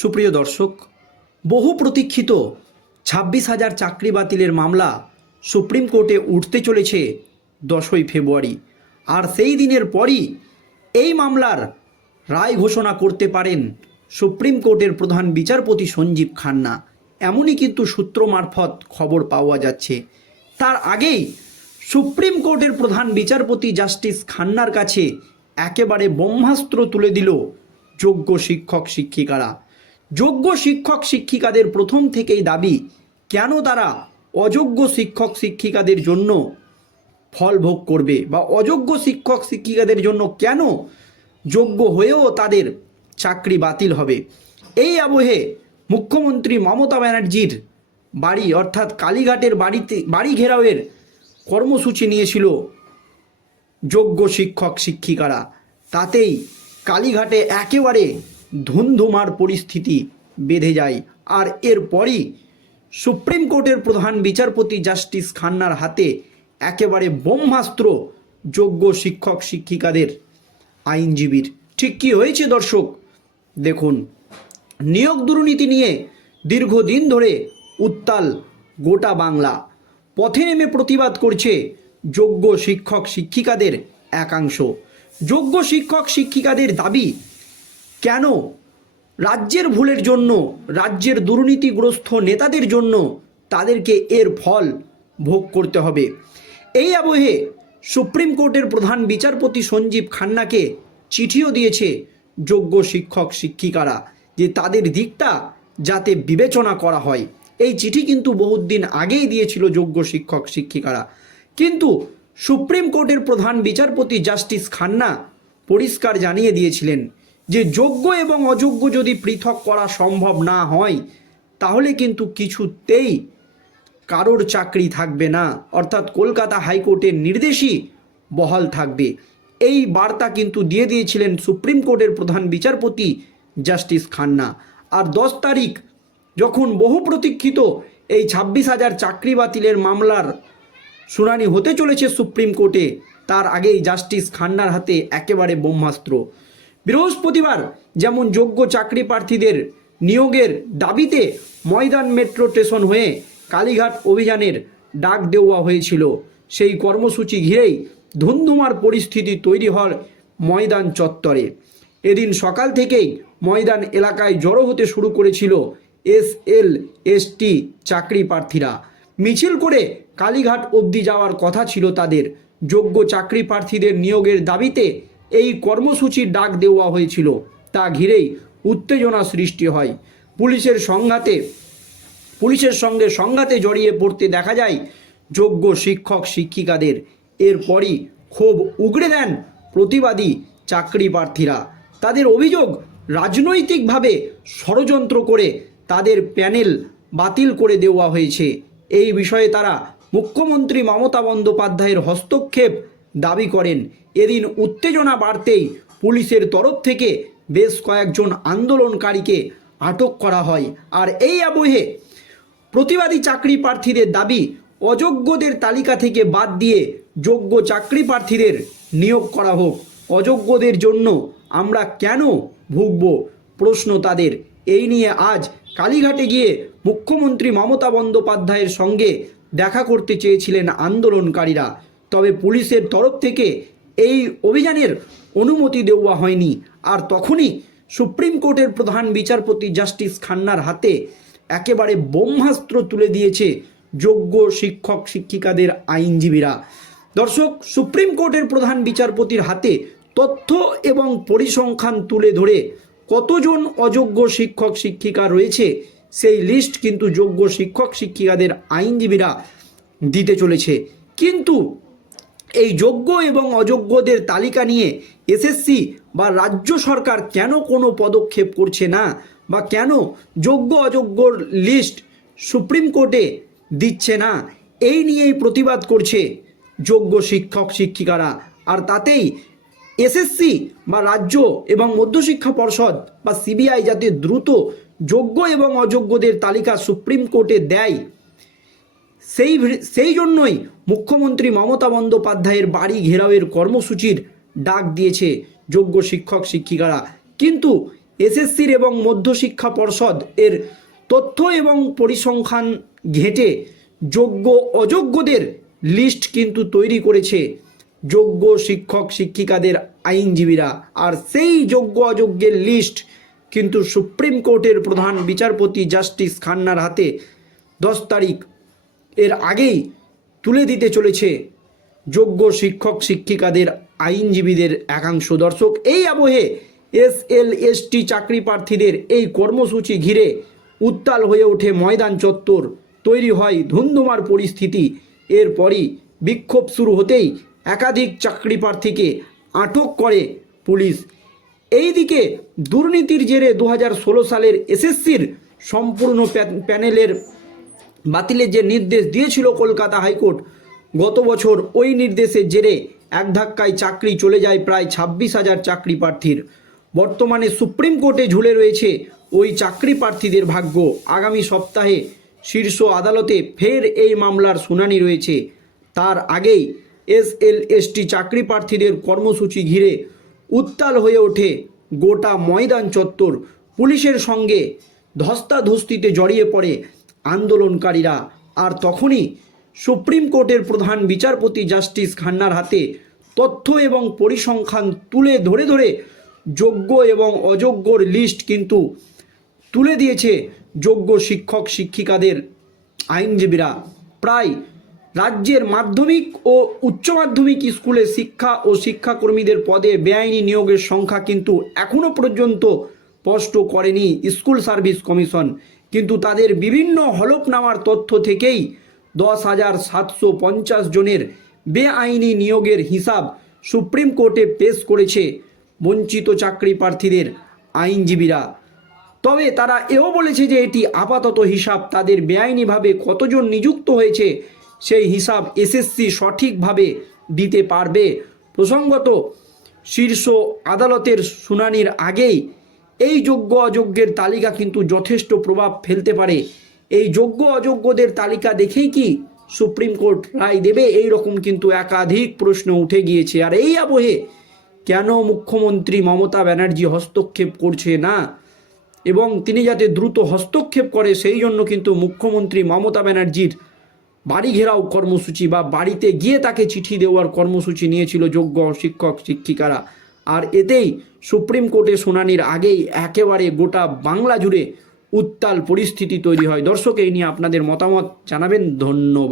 সুপ্রিয় দর্শক, বহু প্রতীক্ষিত ছাব্বিশ হাজার চাকরি বাতিলের মামলা সুপ্রিম কোর্টে উঠতে চলেছে দশই ফেব্রুয়ারি। আর সেই দিনের পরই এই মামলার রায় ঘোষণা করতে পারেন সুপ্রিম কোর্টের প্রধান বিচারপতি সঞ্জীব খান্না। এমনই কিন্তু সূত্র মারফত খবর পাওয়া যাচ্ছে। তার আগেই সুপ্রিম কোর্টের প্রধান বিচারপতি জাস্টিস খান্নার কাছে একেবারে ব্রহ্মাস্ত্র তুলে দিল যোগ্য শিক্ষক শিক্ষিকারা যোগ্য শিক্ষক শিক্ষিকাদের প্রথম থেকেই দাবি, কেন তারা অযোগ্য শিক্ষক শিক্ষিকাদের জন্য ফল ভোগ করবে বা অযোগ্য শিক্ষক শিক্ষিকাদের জন্য কেন যোগ্য হয়েও তাদের চাকরি বাতিল হবে? এই আবহে মুখ্যমন্ত্রী মমতা ব্যানার্জির বাড়ি, অর্থাৎ কালীঘাটের বাড়িতে, বাড়ি ঘেরাওয়ের কর্মসূচি নিয়েছিল যোগ্য শিক্ষক শিক্ষিকারা। তাতেই কালীঘাটে একেবারে ধুমধুমার পরিস্থিতি বেঁধে যায়। আর এরপরই সুপ্রিম কোর্টের প্রধান বিচারপতি জাস্টিস খান্নার হাতে একেবারে ব্রহ্মাস্ত্র যোগ্য শিক্ষক শিক্ষিকাদের আইনজীবীর। ঠিক কী হয়েছে দর্শক? দেখুন, নিয়োগ দুর্নীতি নিয়ে দীর্ঘদিন ধরে উত্তাল গোটা বাংলা। পথে নেমে প্রতিবাদ করছে যোগ্য শিক্ষক শিক্ষিকাদের একাংশ। যোগ্য শিক্ষক শিক্ষিকাদের দাবি কেন? রাজ্যের ভুলের জন্য, রাজ্যের দুর্নীতিগ্রস্ত নেতাদের জন্য তাদেরকে এর ফল ভোগ করতে হবে। এই আবহে সুপ্রিম কোর্টের প্রধান বিচারপতি সঞ্জীব খান্নাকে চিঠিও দিয়েছে যোগ্য শিক্ষক শিক্ষিকারা যে তাদের দিকটা যাতে বিবেচনা করা হয়। এই চিঠি কিন্তু বহুদিন আগেই দিয়েছিল যোগ্য শিক্ষক শিক্ষিকারা। কিন্তু সুপ্রিম কোর্টের প্রধান বিচারপতি জাস্টিস খান্না পরিষ্কার জানিয়ে দিয়েছিলেন যে যোগ্য এবং অযোগ্য যদি পৃথক করা সম্ভব না হয়, তাহলে কিন্তু কিছুতেই কারোর চাকরি থাকবে না। অর্থাৎ কলকাতা হাইকোর্টের নির্দেশই বহাল থাকবে। এই বার্তা কিন্তু দিয়ে দিয়েছিলেন সুপ্রিম কোর্টের প্রধান বিচারপতি জাস্টিস খান্না। আর দশ তারিখ যখন বহু প্রতীক্ষিত এই ছাব্বিশ হাজার চাকরি বাতিলের মামলার শুনানি হতে চলেছে সুপ্রিম কোর্টে, তার আগেই জাস্টিস খান্নার হাতে একেবারে ব্রহ্মাস্ত্র। বৃহস্পতিবার যেমন যোগ্য চাকরি প্রার্থীদের নিয়োগের দাবিতে ময়দান মেট্রো স্টেশন হয়ে কালীঘাট অভিযানের ডাক দেওয়া হয়েছিল। সেই কর্মসূচি ঘিরেই ধুমধুমার পরিস্থিতি তৈরি হয় ময়দান চত্বরে। এদিন সকাল থেকেই ময়দান এলাকায় জড়ো হতে শুরু করেছিল এস এল এসটি চাকরি প্রার্থীরা। মিছিল করে কালীঘাট অবধি যাওয়ার কথা ছিল তাদের। যোগ্য চাকরি প্রার্থীদের নিয়োগের দাবিতে এই কর্মসূচির ডাক দেওয়া হয়েছিল। তা ঘিরেই উত্তেজনা সৃষ্টি হয়। পুলিশের সংঘাতে, পুলিশের সঙ্গে সংঘাতে জড়িয়ে পড়তে দেখা যায় যোগ্য শিক্ষক শিক্ষিকাদের। এরপরই ক্ষোভ উগড়ে দেন প্রতিবাদী চাকরি প্রার্থীরা। তাদের অভিযোগ রাজনৈতিকভাবে ষড়যন্ত্র করে তাদের প্যানেল বাতিল করে দেওয়া হয়েছে। এই বিষয়ে তারা মুখ্যমন্ত্রী মমতা বন্দ্যোপাধ্যায়ের হস্তক্ষেপ দাবি করেন। এদিন উত্তেজনা বাড়তেই পুলিশের তরফ থেকে বেশ কয়েকজন আন্দোলনকারীকে আটক করা হয়। আর এই আবহে প্রতিবাদী চাকরি প্রার্থীদের দাবি, অযোগ্যদের তালিকা থেকে বাদ দিয়ে যোগ্য চাকরি প্রার্থীদের নিয়োগ করা হোক। অযোগ্যদের জন্য আমরা কেন ভুগব? প্রশ্ন তাদের। এই নিয়ে আজ কালীঘাটে গিয়ে মুখ্যমন্ত্রী মমতা বন্দ্যোপাধ্যায়ের সঙ্গে দেখা করতে চেয়েছিলেন আন্দোলনকারীরা। তবে পুলিশের তরফ থেকে এই অভিযানের অনুমতি দেওয়া হয়নি। আর তখনই সুপ্রিম কোর্টের প্রধান বিচারপতি জাস্টিস খান্নার হাতে একেবারে ব্রহ্মাস্ত্র তুলে দিয়েছে যোগ্য শিক্ষক শিক্ষিকাদের আইনজীবীরা। দর্শক, সুপ্রিম কোর্টের প্রধান বিচারপতির হাতে তথ্য এবং পরিসংখ্যান তুলে ধরে কতজন অযোগ্য শিক্ষক শিক্ষিকা রয়েছে সেই লিস্ট কিন্তু যোগ্য শিক্ষক শিক্ষিকাদের আইনজীবীরা দিতে চলেছে। কিন্তু এই যোগ্য এবং অযোগ্যদের তালিকা নিয়ে এসএসসি বা রাজ্য সরকার কেন কোনো পদক্ষেপ করছে না বা কেন যোগ্য অযোগ্যর লিস্ট সুপ্রিম কোর্টে দিচ্ছে না? এই নিয়েই প্রতিবাদ করছে যোগ্য শিক্ষক, শিক্ষিকারা। আর তাতেই এসএসসি বা রাজ্য এবং মধ্যশিক্ষা পর্ষদ বা সিবিআই যাতে দ্রুত যোগ্য এবং অযোগ্যদের তালিকা সুপ্রিম কোর্টে দেয় সেই সেই জন্যই মুখ্যমন্ত্রী মমতা বন্দ্যোপাধ্যায়ের বাড়ি ঘেরাওয়ের কর্মসূচির ডাক দিয়েছে যোগ্য শিক্ষক শিক্ষিকারা। কিন্তু এসএসসির এবং মধ্যশিক্ষা পর্ষদ এর তথ্য এবং পরিসংখ্যান ঘেঁটে যোগ্য অযোগ্যদের লিস্ট কিন্তু তৈরি করেছে যোগ্য শিক্ষক শিক্ষিকাদের আইনজীবীরা। আর সেই যোগ্য অযোগ্যের লিস্ট কিন্তু সুপ্রিম কোর্টের প্রধান বিচারপতি জাস্টিস খান্নার হাতে। দশ তারিখ এর আগেই তুলে দিতে চলেছে যোগ্য শিক্ষক, শিক্ষিকাদের, আইনজীবীদের একাংশ দর্শক। এই আবহে এস এল এস টি চাকরি প্রার্থীদের এই কর্মসূচি ঘিরে উত্তাল হয়ে ওঠে ময়দান চত্বর। তৈরি হয় ধুন্ধুমার পরিস্থিতি। এরপরই বিক্ষোভ শুরু হতেই একাধিক চাকরি প্রার্থীকে আটক করে পুলিশ। এইদিকে দুর্নীতির জেরে দু হাজার ষোলো সালের এসএসসির সম্পূর্ণ প্যানেলের বাতিলের যে নির্দেশ দিয়েছিল কলকাতা হাইকোর্ট, গত বছর ওই নির্দেশের জেরে এক ধাক্কায় চাকরি চলে যায় প্রায় ছাব্বিশ হাজার চাকরি প্রার্থীর। বর্তমানে সুপ্রিম কোর্টে ঝুলে রয়েছে ওই চাকরি প্রার্থীদের ভাগ্য। আগামী সপ্তাহে শীর্ষ আদালতে ফের এই মামলার শুনানি রয়েছে। তার আগেই এস এল এসটি চাকরি প্রার্থীদের কর্মসূচি ঘিরে উত্তাল হয়ে ওঠে গোটা ময়দান চত্বর। পুলিশের সঙ্গে ধস্তাধস্তিতে জড়িয়ে পড়ে আন্দোলনকারীরা। আর তখনই সুপ্রিম কোর্টের প্রধান বিচারপতি জাস্টিস খান্নার হাতে তথ্য এবং পরিসংখ্যান তুলে ধরে ধরে যোগ্য এবং অযোগ্যর লিস্ট কিন্তু তুলে দিয়েছে যোগ্য শিক্ষক, শিক্ষিকাদের আইনজীবীরা। প্রায় রাজ্যের মাধ্যমিক ও উচ্চ মাধ্যমিক স্কুলে শিক্ষা ও শিক্ষাকর্মীদের পদে বেআইনি নিয়োগের সংখ্যা কিন্তু এখনও পর্যন্ত স্পষ্ট করেনি স্কুল সার্ভিস কমিশন। কিন্তু তাদের বিভিন্ন হলফনামার তথ্য থেকেই দশ হাজার সাতশো পঞ্চাশ জনের বেআইনি নিয়োগের হিসাব সুপ্রিম কোর্টে পেশ করেছে বঞ্চিত চাকরি প্রার্থীদের আইনজীবীরা। তবে তারা এও বলেছে যে এটি আপাতত হিসাব তাদের বেআইনিভাবে কতজন নিযুক্ত হয়েছে সেই হিসাব এসএসসি সঠিকভাবে দিতে পারবে। প্রসঙ্গত, শীর্ষ আদালতের শুনানির আগেই এই যোগ্য অযোগ্যের তালিকা কিন্তু যথেষ্ট প্রভাব ফেলতে পারে। এই যোগ্য অযোগ্যদের তালিকা দেখেই কি সুপ্রিম কোর্ট রায় দেবে? এই রকম কিন্তু একাধিক প্রশ্ন উঠে গিয়েছে। আর এই আবহে কেন মুখ্যমন্ত্রী মমতা ব্যানার্জি হস্তক্ষেপ করছে না? এবং তিনি যাতে দ্রুত হস্তক্ষেপ করে, সেই জন্য কিন্তু মুখ্যমন্ত্রী মমতা ব্যানার্জির বাড়ি ঘেরাও কর্মসূচি বা বাড়িতে গিয়ে তাকে চিঠি দেওয়ার কর্মসূচি নিয়েছিল যোগ্য শিক্ষক, শিক্ষিকারা। আর এতেই সুপ্রিম কোর্টে শুনানির আগেই একেবারে গোটা বাংলা জুড়ে উত্তাল পরিস্থিতি তৈরি হয়। দর্শক, এই নিয়ে আপনাদের মতামত জানাবেন। ধন্যবাদ।